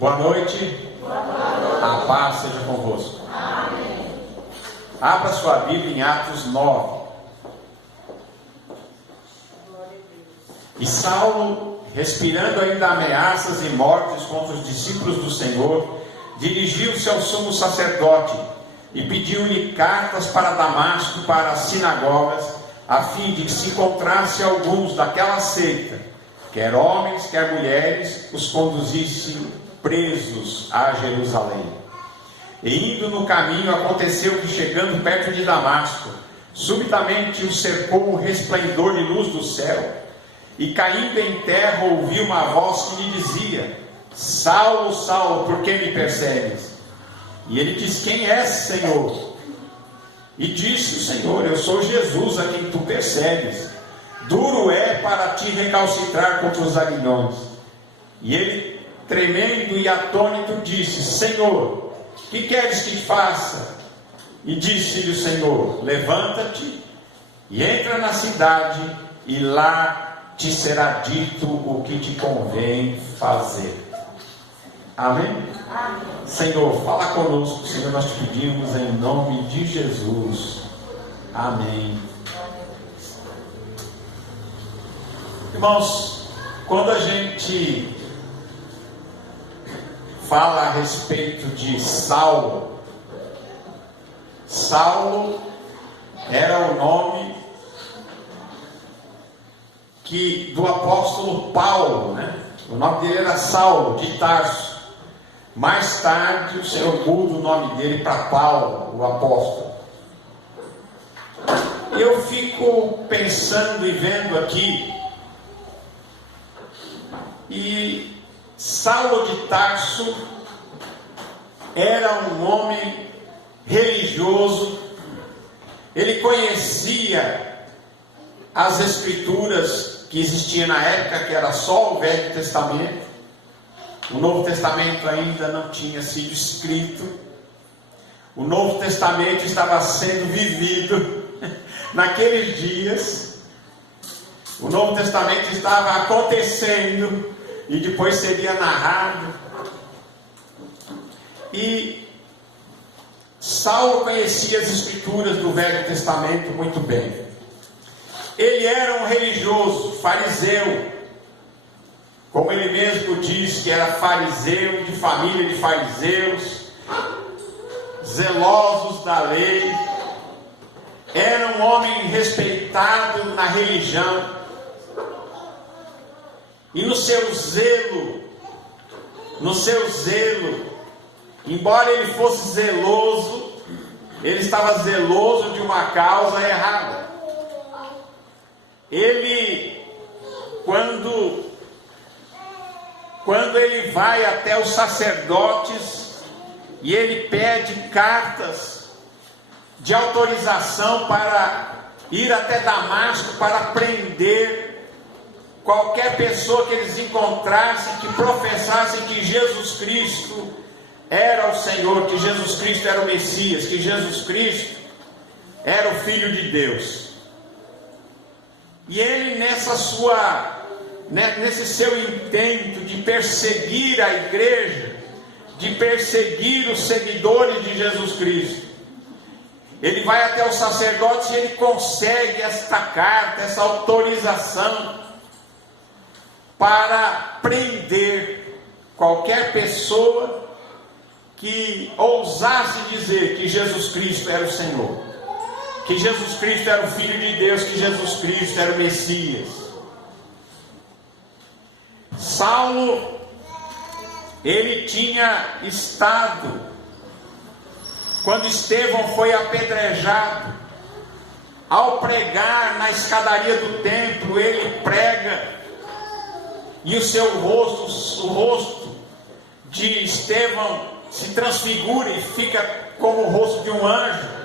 Boa noite. A paz seja convosco. Amém. Abra sua Bíblia em Atos 9. E Saulo, respirando ainda ameaças e mortes contra os discípulos do Senhor, dirigiu-se ao sumo sacerdote e pediu-lhe cartas para Damasco, para as sinagogas, a fim de que se encontrasse alguns daquela seita, quer homens, quer mulheres, os conduzisse presos a Jerusalém. E indo no caminho, aconteceu que, chegando perto de Damasco, subitamente o cercou um resplendor de luz do céu, e caindo em terra ouviu uma voz que lhe dizia: Saulo, Saulo, por que me persegues? E ele disse: Quem és, Senhor? E disse o Senhor: Eu sou Jesus a quem tu persegues. Duro é para ti recalcitrar contra os aguilhões. E ele, tremendo e atônito, disse: Senhor, que queres que te faça? E disse-lhe o Senhor: Levanta-te e entra na cidade, e lá te será dito o que te convém fazer. Amém? Amém. Senhor, fala conosco, Senhor, nós te pedimos em nome de Jesus. Amém. Irmãos, quando a gente fala a respeito de Saulo, Saulo era o nome do apóstolo Paulo, né? O nome dele era Saulo, de Tarso. Mais tarde o Senhor muda o nome dele para Paulo, o apóstolo. Eu fico pensando e vendo aqui, e Saulo de Tarso era um homem religioso. Ele conhecia as escrituras que existiam na época, que era só o Velho Testamento. O Novo Testamento ainda não tinha sido escrito. O Novo Testamento estava sendo vivido naqueles dias. O Novo Testamento estava acontecendo e depois seria narrado. E Saulo conhecia as escrituras do Velho Testamento muito bem. Ele era um religioso, fariseu, como ele mesmo diz que era fariseu, de família de fariseus, zelosos da lei. Era um homem respeitado na religião, e no seu zelo, embora ele fosse zeloso, ele estava zeloso de uma causa errada. Ele, quando ele vai até os sacerdotes e ele pede cartas de autorização para ir até Damasco para prender qualquer pessoa que eles encontrassem que professasse que Jesus Cristo era o Senhor, que Jesus Cristo era o Messias, que Jesus Cristo era o Filho de Deus. E ele, nesse seu intento de perseguir a igreja, de perseguir os seguidores de Jesus Cristo, ele vai até os sacerdotes e ele consegue esta carta, essa autorização para prender qualquer pessoa que ousasse dizer que Jesus Cristo era o Senhor, que Jesus Cristo era o Filho de Deus, que Jesus Cristo era o Messias. Saulo, ele tinha estado, quando Estevão foi apedrejado, ao pregar na escadaria do templo, ele prega, e o seu rosto, o rosto de Estevão se transfigura e fica como o rosto de um anjo.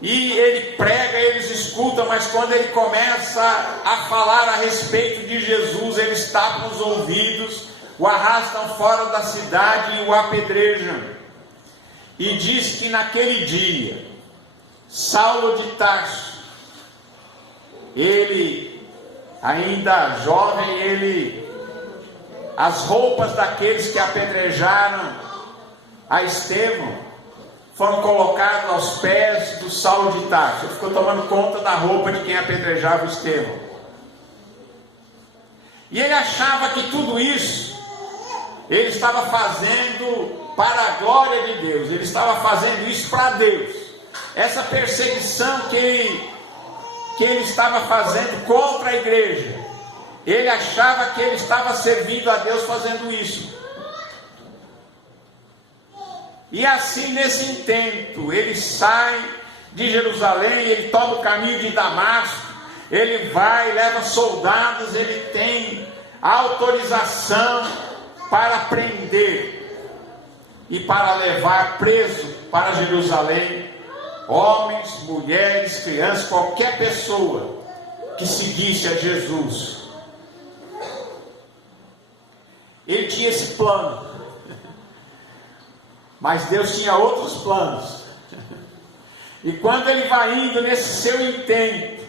E ele prega, eles escutam, mas quando ele começa a falar a respeito de Jesus, eles tapam os ouvidos, o arrastam fora da cidade e o apedrejam. E diz que naquele dia, Saulo de Tarso, ele ainda jovem, ele as roupas daqueles que apedrejaram a Estevão foram colocadas aos pés do Saulo de Tarso. Ele ficou tomando conta da roupa de quem apedrejava o Estevão. E ele achava que tudo isso ele estava fazendo para a glória de Deus. Ele estava fazendo isso para Deus. Essa perseguição que ele estava fazendo contra a igreja, ele achava que ele estava servindo a Deus fazendo isso. E assim, nesse intento, ele sai de Jerusalém, ele toma o caminho de Damasco, ele vai, leva soldados, ele tem autorização para prender e para levar preso para Jerusalém homens, mulheres, crianças, qualquer pessoa que seguisse a Jesus. Ele tinha esse plano, mas Deus tinha outros planos. E quando ele vai indo nesse seu intento,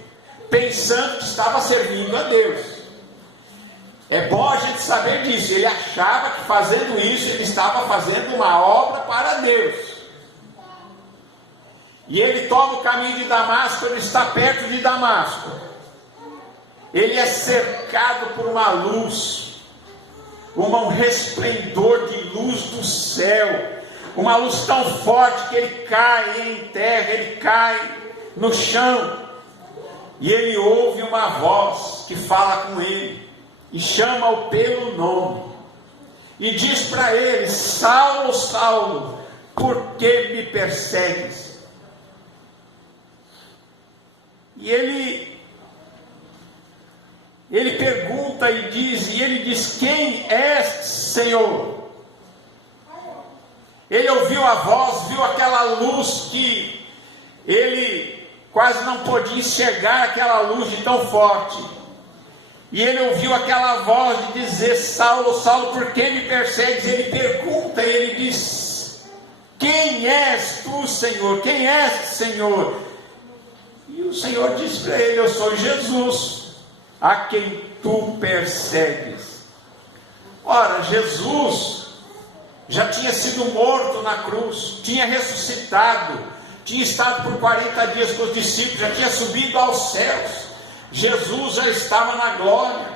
pensando que estava servindo a Deus, é bom a gente saber disso. Ele achava que fazendo isso, ele estava fazendo uma obra para Deus. E ele toma o caminho de Damasco, ele está perto de Damasco. Ele é cercado por uma luz, um resplendor de luz do céu. Uma luz tão forte que ele cai em terra, ele cai no chão. E ele ouve uma voz que fala com ele e chama-o pelo nome. E diz para ele: Saulo, Saulo, por que me persegues? E ele pergunta e ele diz: quem és, Senhor? Ele ouviu a voz, viu aquela luz que ele quase não podia enxergar, aquela luz de tão forte. E ele ouviu aquela voz de dizer: Saulo, Saulo, por que me persegues? Ele pergunta e ele diz: quem és tu, Senhor? Quem és, Senhor? E o Senhor diz para ele: eu sou Jesus, a quem tu persegues. Ora, Jesus já tinha sido morto na cruz, tinha ressuscitado, tinha estado por 40 dias com os discípulos, já tinha subido aos céus. Jesus já estava na glória.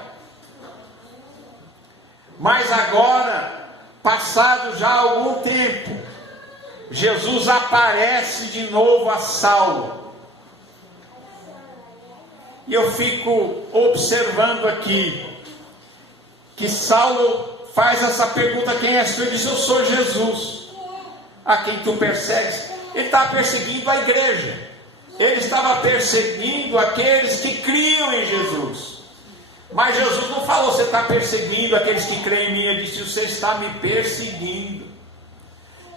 Mas agora, passado já algum tempo, Jesus aparece de novo a Saulo. E eu fico observando aqui que Saulo faz essa pergunta: quem és tu? Ele diz: eu sou Jesus, a quem tu persegues. Ele está perseguindo a igreja, ele estava perseguindo aqueles que criam em Jesus. Mas Jesus não falou: você está perseguindo aqueles que creem em mim. Ele disse: você está me perseguindo.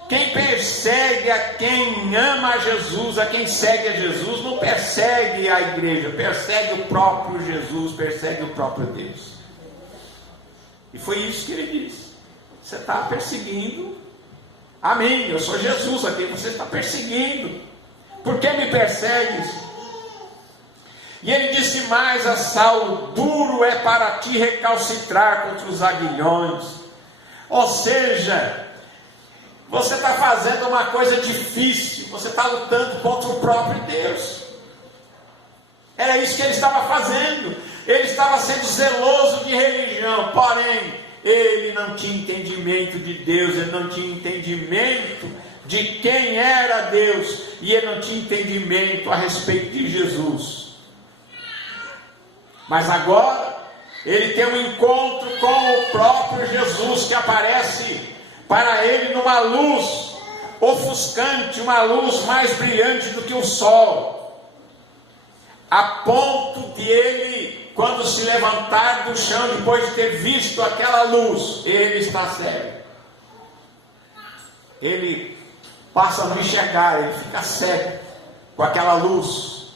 Quem persegue a quem ama a Jesus, a quem segue a Jesus, não persegue a igreja, persegue o próprio Jesus, persegue o próprio Deus. E foi isso que ele disse: você está perseguindo a mim, eu sou Jesus, a quem você está perseguindo. Por que me persegues? E ele disse mais a Saulo: duro é para ti recalcitrar contra os aguilhões. Ou seja, você está fazendo uma coisa difícil, você está lutando contra o próprio Deus. Era isso que ele estava fazendo. Ele estava sendo zeloso de religião, porém ele não tinha entendimento de Deus, ele não tinha entendimento de quem era Deus, e ele não tinha entendimento a respeito de Jesus. Mas agora ele tem um encontro com o próprio Jesus, que aparece para ele numa luz ofuscante, uma luz mais brilhante do que o sol, a ponto de ele, quando se levantar do chão, depois de ter visto aquela luz, ele está cego. Ele passa a não enxergar, ele fica cego com aquela luz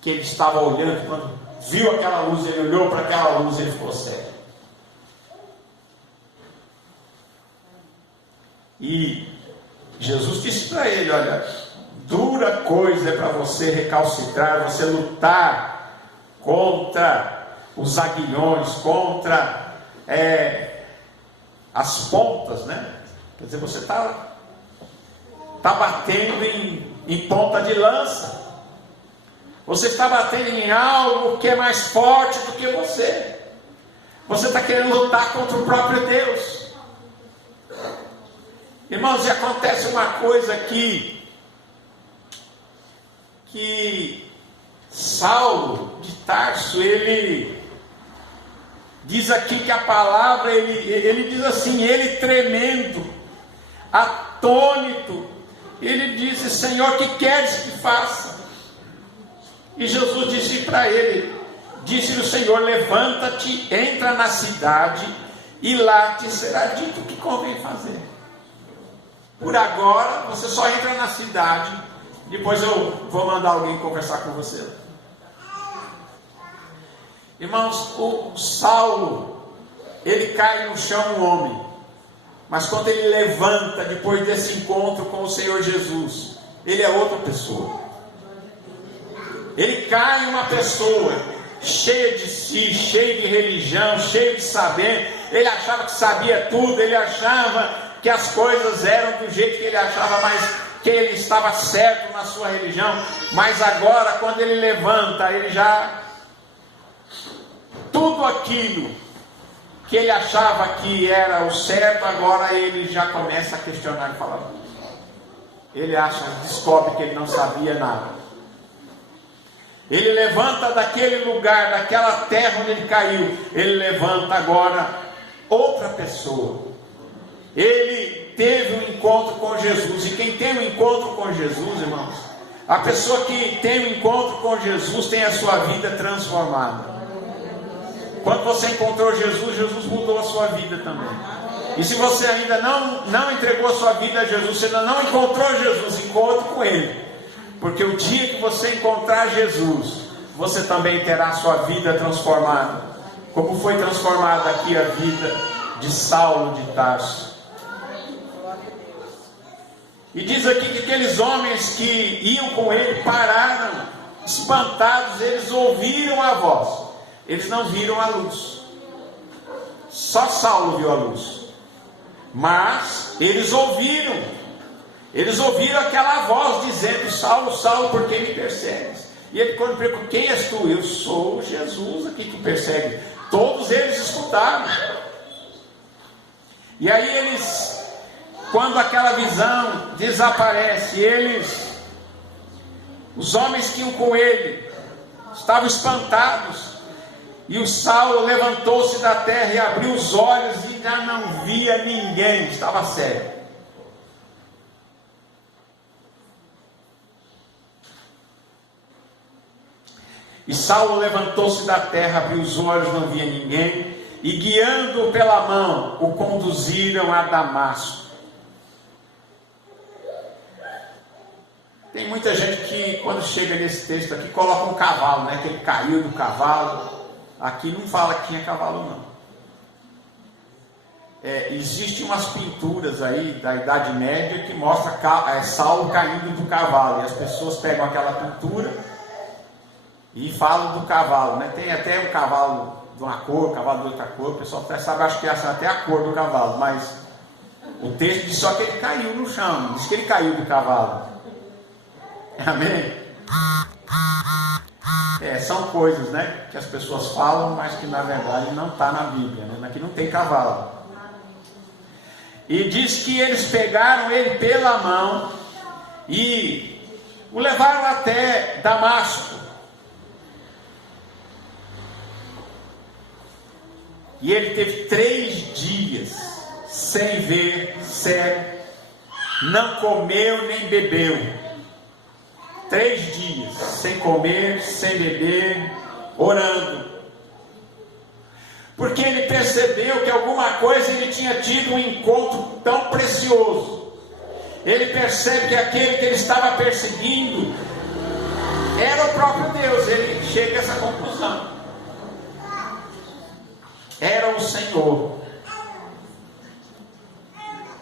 que ele estava olhando. Quando viu aquela luz, ele olhou para aquela luz e ele ficou cego. E Jesus disse para ele: olha, dura coisa é para você recalcitrar, você lutar contra os aguilhões, contra as pontas, né? Quer dizer, você está batendo em ponta de lança. Você está batendo em algo que é mais forte do que você. Você está querendo lutar contra o próprio Deus. Irmãos, e acontece uma coisa aqui, que Saulo de Tarso, ele diz aqui que a palavra, ele diz assim, ele tremendo, atônito, ele disse: Senhor, que queres que faça? E Jesus disse para ele, disse-lhe o Senhor: levanta-te, entra na cidade, e lá te será dito o que convém fazer. Por agora, você só entra na cidade, depois eu vou mandar alguém conversar com você. Irmãos, o Saulo, ele cai no chão um homem, mas quando ele levanta, depois desse encontro com o Senhor Jesus, ele é outra pessoa. Ele cai uma pessoa cheia de si, cheia de religião, cheia de saber. Ele achava que sabia tudo, ele achava que as coisas eram do jeito que ele achava, mas que ele estava certo na sua religião. Mas agora, quando ele levanta, ele já... tudo aquilo que ele achava que era o certo, agora ele já começa a questionar e falar. Ele descobre que ele não sabia nada. Ele levanta daquele lugar, daquela terra onde ele caiu, ele levanta agora outra pessoa. Ele teve um encontro com Jesus, e quem tem um encontro com Jesus, irmãos, a pessoa que tem um encontro com Jesus tem a sua vida transformada. Quando você encontrou Jesus, Jesus mudou a sua vida também. E se você ainda não entregou a sua vida a Jesus, você ainda não encontrou Jesus, encontre com Ele. Porque o dia que você encontrar Jesus, você também terá a sua vida transformada, como foi transformada aqui a vida de Saulo de Tarso. E diz aqui que aqueles homens que iam com ele pararam, espantados, eles ouviram a voz, eles não viram a luz. Só Saulo viu a luz, mas eles ouviram aquela voz dizendo: Saulo, Saulo, por que me persegues? E ele, quando perguntou: quem és tu? Eu sou Jesus aqui que persegue. Todos eles escutaram. E aí eles, quando aquela visão desaparece, os homens que iam com ele, estavam espantados. E o Saulo levantou-se da terra e abriu os olhos e já não via ninguém, estava cego. E Saulo levantou-se da terra, abriu os olhos, não via ninguém, e guiando-o pela mão, o conduziram a Damasco. Tem muita gente que, quando chega nesse texto aqui, coloca um cavalo, né? Que ele caiu do cavalo. Aqui não fala que tinha cavalo, não. Existem umas pinturas aí da Idade Média que mostra Saulo caindo do cavalo. E as pessoas pegam aquela pintura e falam do cavalo, né? Tem até um cavalo de uma cor, um cavalo de outra cor. O pessoal até sabe, acho que até a cor do cavalo. Mas o texto diz só que ele caiu no chão, não diz que ele caiu do cavalo. Amém? São coisas, né, que as pessoas falam, mas que na verdade não está na Bíblia, né? Aqui não tem cavalo. E diz que eles pegaram ele pela mão e o levaram até Damasco. E ele teve 3 dias sem ver, cego, não comeu nem bebeu. 3 dias sem comer, sem beber, orando. Porque ele percebeu que alguma coisa ele tinha tido um encontro tão precioso. Ele percebe que aquele que ele estava perseguindo era o próprio Deus. Ele chega a essa conclusão. Era o Senhor.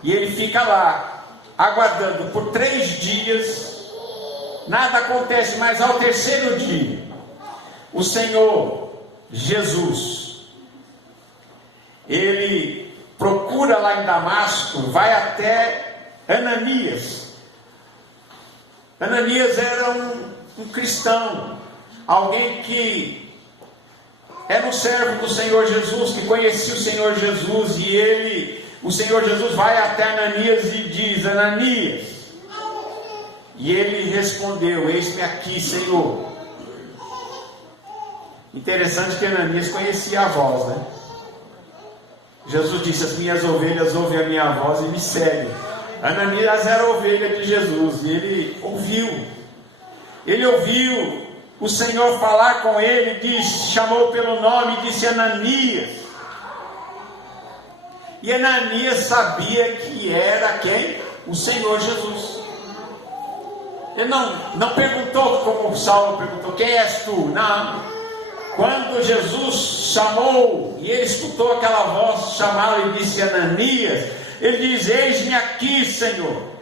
E ele fica lá, aguardando por 3 dias. Nada acontece, mas ao 3º dia, o Senhor Jesus, ele procura lá em Damasco, vai até Ananias. Ananias era um cristão, alguém que era um servo do Senhor Jesus, que conhecia o Senhor Jesus, e o Senhor Jesus vai até Ananias e diz: Ananias. E ele respondeu: eis-me aqui, Senhor. Interessante que Ananias conhecia a voz, né? Jesus disse: as minhas ovelhas ouvem a minha voz e me seguem. Ananias era a ovelha de Jesus, e ele ouviu o Senhor falar com ele, chamou pelo nome e disse: Ananias. E Ananias sabia que era quem? O Senhor Jesus. Ele não perguntou como Saulo perguntou: quem és tu? Não. Quando Jesus chamou, e ele escutou aquela voz chamá-lo e disse: Ananias, ele diz: eis-me aqui, Senhor.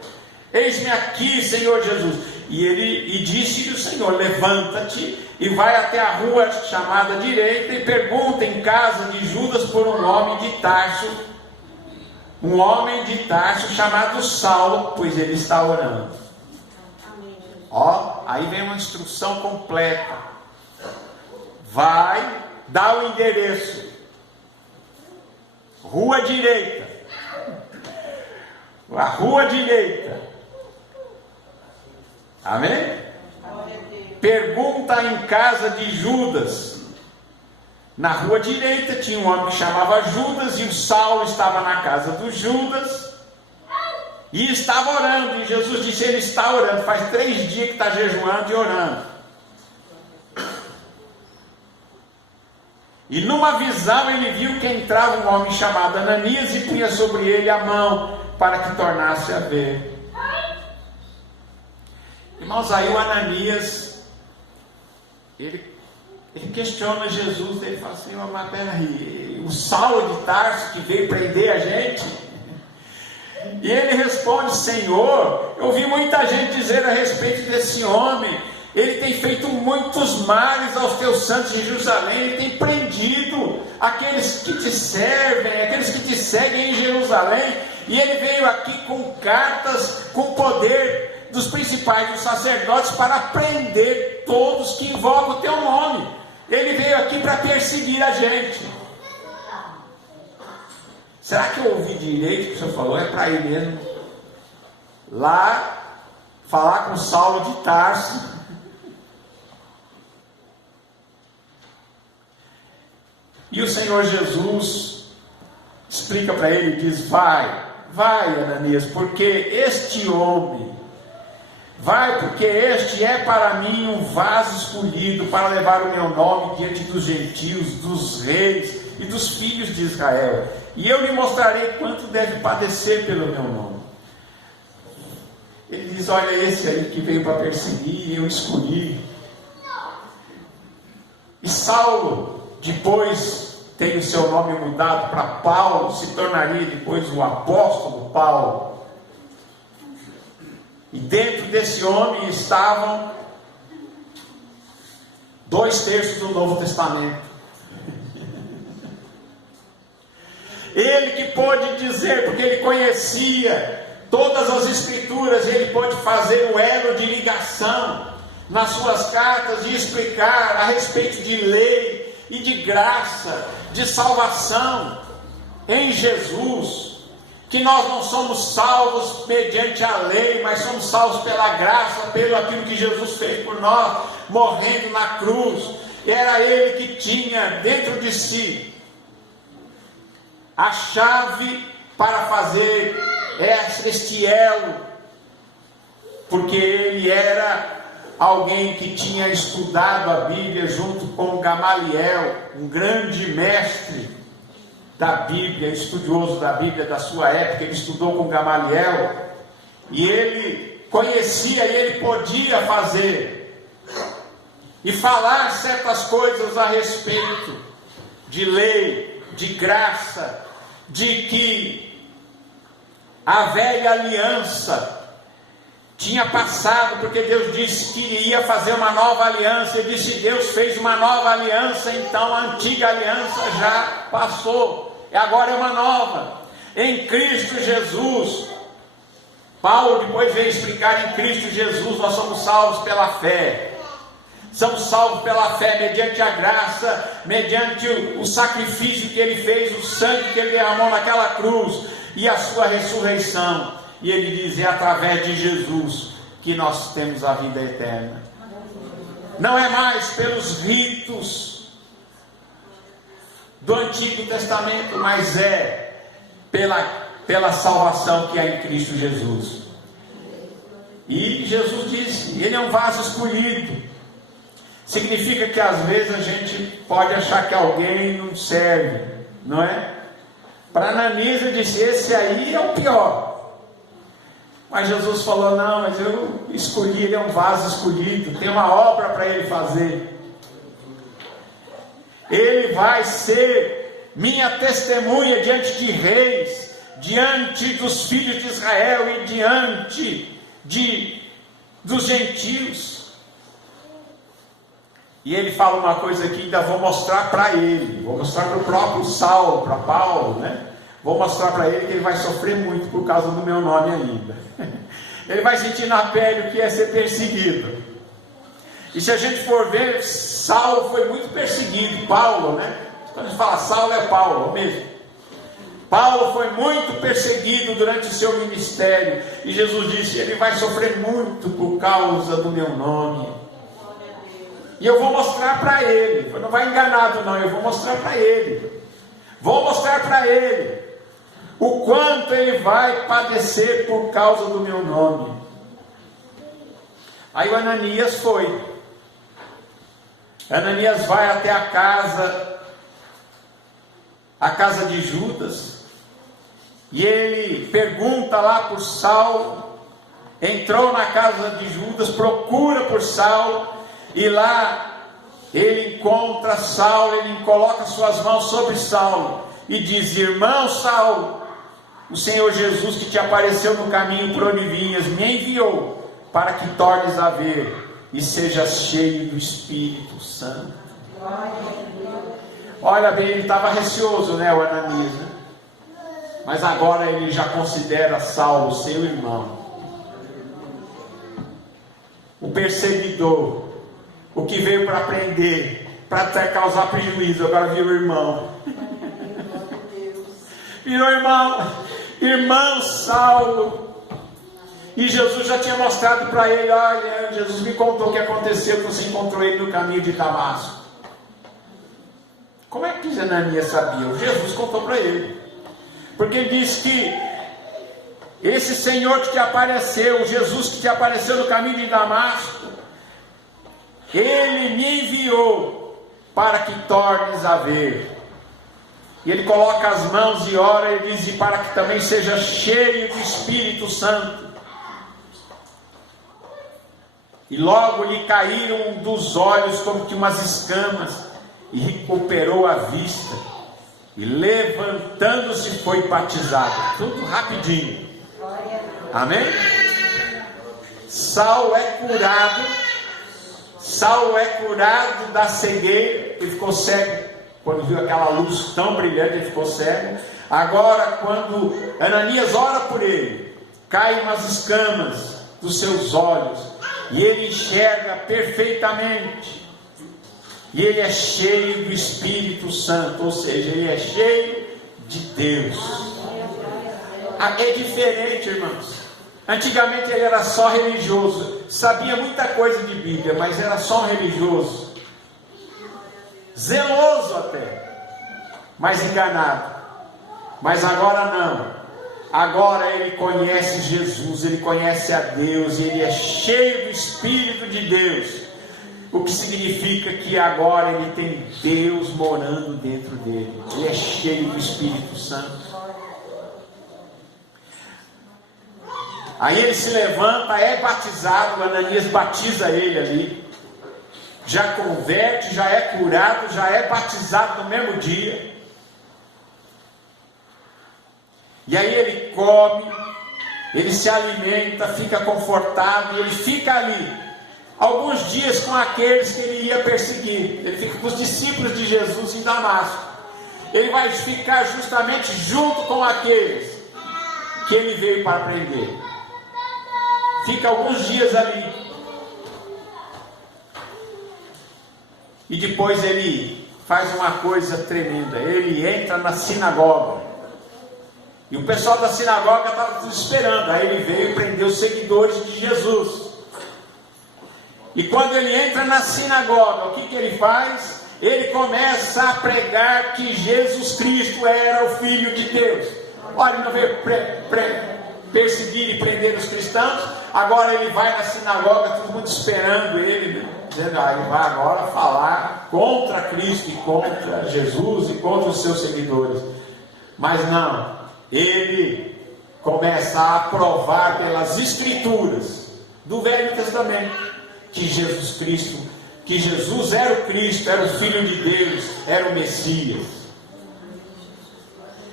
Eis-me aqui, Senhor Jesus. E disse-lhe o Senhor: levanta-te e vai até a rua chamada direita e pergunta em casa de Judas por um homem de Tarso chamado Saulo, pois ele está orando. Ó, aí vem uma instrução completa. Vai, dá o endereço, rua direita, a rua direita, amém? Pergunta em casa de Judas. Na rua direita tinha um homem que chamava Judas, e o Saulo estava na casa do Judas e estava orando. E Jesus disse: ele está orando, faz 3 dias que está jejuando e orando. E numa visão ele viu que entrava um homem chamado Ananias e punha sobre ele a mão para que tornasse a ver. Irmãos, aí o Ananias, ele questiona Jesus, ele fala assim: mas peraí, o Saulo de Tarso que veio prender a gente? E ele responde: Senhor, eu ouvi muita gente dizer a respeito desse homem, ele tem feito muitos males aos teus santos em Jerusalém, ele tem prendido aqueles que te servem, aqueles que te seguem em Jerusalém, e ele veio aqui com cartas, com poder dos principais dos sacerdotes para prender todos que invocam o teu nome. Ele veio aqui para perseguir a gente. Será que eu ouvi direito o que o senhor falou? É para ir mesmo lá falar com Saulo de Tarso. E o Senhor Jesus explica para ele, diz: vai Ananias, porque este é para mim um vaso escolhido para levar o meu nome diante dos gentios, dos reis e dos filhos de Israel, e eu lhe mostrarei quanto deve padecer pelo meu nome. Ele diz: olha, esse aí que veio para perseguir, eu escolhi. E Saulo, depois tem o seu nome mudado para Paulo, se tornaria depois o apóstolo Paulo. E dentro desse homem estavam 2/3 do Novo Testamento. Ele que pôde dizer, porque ele conhecia todas as escrituras, ele pôde fazer o elo de ligação nas suas cartas e explicar a respeito de lei e de graça, de salvação em Jesus, que nós não somos salvos mediante a lei, mas somos salvos pela graça, pelo aquilo que Jesus fez por nós, morrendo na cruz. Era ele que tinha dentro de si a chave para fazer este elo, porque ele era alguém que tinha estudado a Bíblia junto com Gamaliel, um grande mestre da Bíblia, estudioso da Bíblia da sua época. Ele estudou com Gamaliel e ele conhecia e ele podia fazer e falar certas coisas a respeito de lei, de graça, de que a velha aliança tinha passado, porque Deus disse que ia fazer uma nova aliança. Ele disse: Deus fez uma nova aliança, então a antiga aliança já passou. agora é uma nova, em Cristo Jesus. Paulo depois veio explicar: em Cristo Jesus nós somos salvos pela fé. Somos salvos pela fé, mediante a graça, mediante o sacrifício que Ele fez, o sangue que Ele derramou naquela cruz e a sua ressurreição. E Ele diz: é através de Jesus que nós temos a vida eterna. Não é mais pelos ritos do Antigo Testamento, mas é pela salvação que há em Cristo Jesus. E Jesus disse: Ele é um vaso escolhido. Significa que às vezes a gente pode achar que alguém não serve, não é? Para Ananias ele disse: esse aí é o pior. Mas Jesus falou: não, mas eu escolhi, ele é um vaso escolhido, tem uma obra para ele fazer. Ele vai ser minha testemunha diante de reis, diante dos filhos de Israel e diante dos gentios. E ele fala uma coisa que ainda vou mostrar para ele, vou mostrar para o próprio Saulo, para Paulo, né? Vou mostrar para ele que ele vai sofrer muito por causa do meu nome ainda. Ele vai sentir na pele o que é ser perseguido. E se a gente for ver, Saulo foi muito perseguido. Paulo, né? Quando a gente fala Saulo, é Paulo, é o mesmo. Paulo foi muito perseguido durante o seu ministério. E Jesus disse: ele vai sofrer muito por causa do meu nome. E eu vou mostrar para ele. Não vai enganado não, eu vou mostrar para ele. Vou mostrar para ele o quanto ele vai padecer por causa do meu nome. Aí o Ananias foi. Ananias vai até a casa de Judas, e ele pergunta lá por Saulo. Entrou na casa de Judas, procura por Saulo, e lá ele encontra Saulo. Ele coloca suas mãos sobre Saulo e diz: irmão Saulo, o Senhor Jesus que te apareceu no caminho por onde vinhas me enviou para que tornes a ver e sejas cheio do Espírito Santo. Olha bem, ele estava receoso, né, o Ananias, né? Mas agora ele já considera Saulo seu irmão. O perseguidor, o que veio para prender, para causar prejuízo, agora virou irmão. Virou irmão Saulo. E Jesus já tinha mostrado para ele: olha, Jesus me contou o que aconteceu, que você encontrou ele no caminho de Damasco. Como é que Ananias sabia? Jesus contou para ele. Porque ele disse que esse Senhor que te apareceu, o Jesus que te apareceu no caminho de Damasco, Ele me enviou para que tornes a ver. E ele coloca as mãos e ora, e diz: e para que também seja cheio do Espírito Santo. E logo lhe caíram dos olhos como que umas escamas, e recuperou a vista, e levantando-se foi batizado. Tudo rapidinho. Amém? Saulo é curado da cegueira. Ele ficou cego quando viu aquela luz tão brilhante, ele ficou cego. Agora, quando Ananias ora por ele, caem umas escamas dos seus olhos, e ele enxerga perfeitamente, e ele é cheio do Espírito Santo, ou seja, ele é cheio de Deus. É diferente, irmãos. Antigamente ele era só religioso, sabia muita coisa de Bíblia, mas era só um religioso, zeloso até, mas enganado. Mas agora não. Agora ele conhece Jesus, ele conhece a Deus, e ele é cheio do Espírito de Deus. O que significa que agora ele tem Deus morando dentro dele. Ele é cheio do Espírito Santo. Aí ele se levanta, é batizado. Ananias batiza ele ali. Já converte, já é curado, já é batizado no mesmo dia. E aí ele come, ele se alimenta, fica confortável, ele fica ali alguns dias com aqueles que ele ia perseguir. Ele fica com os discípulos de Jesus em Damasco. ele vai ficar justamente junto com aqueles que ele veio para prender. Fica alguns dias ali. E depois ele faz uma coisa tremenda. Ele entra na sinagoga. E o pessoal da sinagoga estava tudo esperando. Aí ele veio prender os seguidores de Jesus. E quando ele entra na sinagoga, o que ele faz? Ele começa a pregar que Jesus Cristo era o Filho de Deus. Olha, ele não veio perseguir e prender os cristãos. Agora ele vai na sinagoga, todo mundo esperando ele, dizendo, ele vai agora falar contra Cristo e contra Jesus e contra os seus seguidores. Mas não, ele começa a provar pelas Escrituras do Velho Testamento que Jesus Cristo, que Jesus era o Cristo, era o Filho de Deus, era o Messias.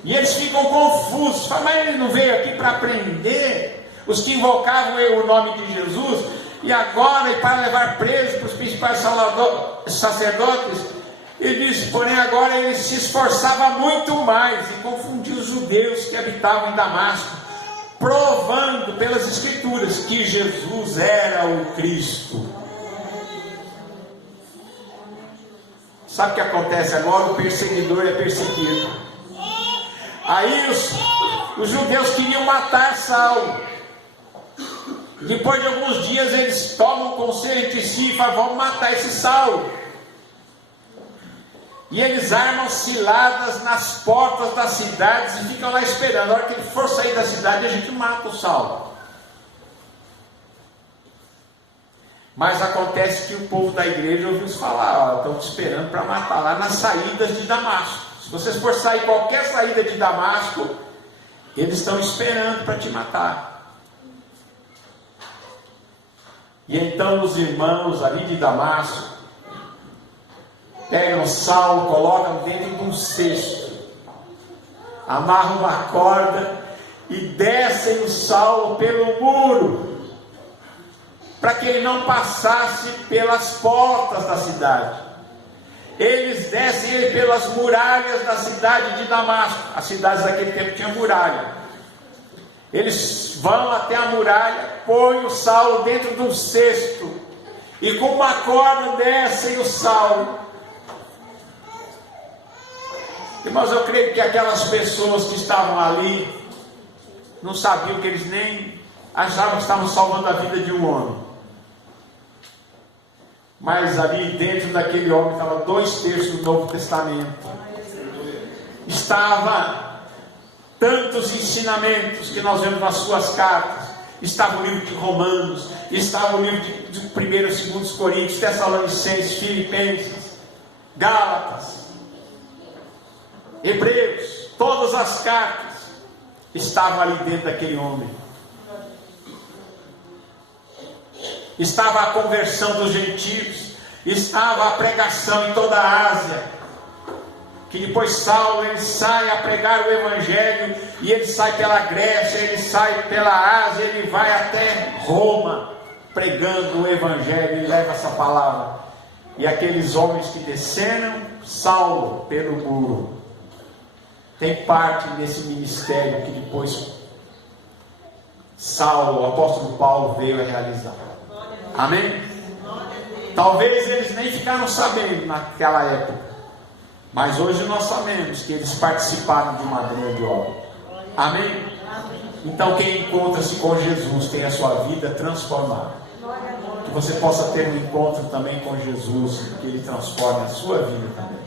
E eles ficam confusos, falam, mas ele não veio aqui para prender os que invocavam o nome de Jesus, e agora, para levar preso para os principais sacerdotes, ele diz, porém agora ele se esforçava muito mais e confundia os judeus que habitavam em Damasco, provando pelas Escrituras que Jesus era o Cristo. Sabe o que acontece agora? O perseguidor é perseguido. Aí os judeus queriam matar Saulo. Depois de alguns dias eles tomam conselho entre si e falam, vamos matar esse Saulo. E eles armam ciladas nas portas das cidades e ficam lá esperando. A hora que ele for sair da cidade, a gente mata o Saulo. Mas acontece que o povo da igreja ouviu falar, estão te esperando para matar lá nas saídas de Damasco. Se vocês for sair qualquer saída de Damasco, eles estão esperando para te matar. E então os irmãos ali de Damasco pegam Saulo, colocam dentro de um cesto, amarram uma corda e descem o Saulo pelo muro, para que ele não passasse pelas portas da cidade. Eles descem ele pelas muralhas da cidade de Damasco. As cidades daquele tempo tinham muralha. Eles vão até a muralha, põem o Saulo dentro de um cesto, e com uma corda descem o Saulo. Irmãos, eu creio que aquelas pessoas que estavam ali não sabiam que eles nem achavam que estavam salvando a vida de um homem. Mas ali dentro daquele homem estava 2/3 do Novo Testamento. Estava tantos ensinamentos que nós vemos nas suas cartas. Estava o livro de Romanos, estava o livro de 1 e 2 Coríntios, Tessalonicenses, Filipenses, Gálatas, Hebreus, todas as cartas estavam ali dentro daquele homem. Estava a conversão dos gentios, estava a pregação em toda a Ásia, que depois Saulo ele sai a pregar o Evangelho, e ele sai pela Grécia, ele sai pela Ásia, ele vai até Roma, pregando o Evangelho, e leva essa palavra. E aqueles homens que desceram Saulo pelo muro, tem parte nesse ministério que depois Saulo, o apóstolo Paulo, veio a realizar. Amém? Talvez eles nem ficaram sabendo naquela época, mas hoje nós sabemos que eles participaram de uma grande obra. Amém? Então quem encontra-se com Jesus tem a sua vida transformada. Que você possa ter um encontro também com Jesus, que Ele transforme a sua vida também.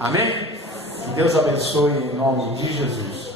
Amém? Que Deus abençoe em nome de Jesus.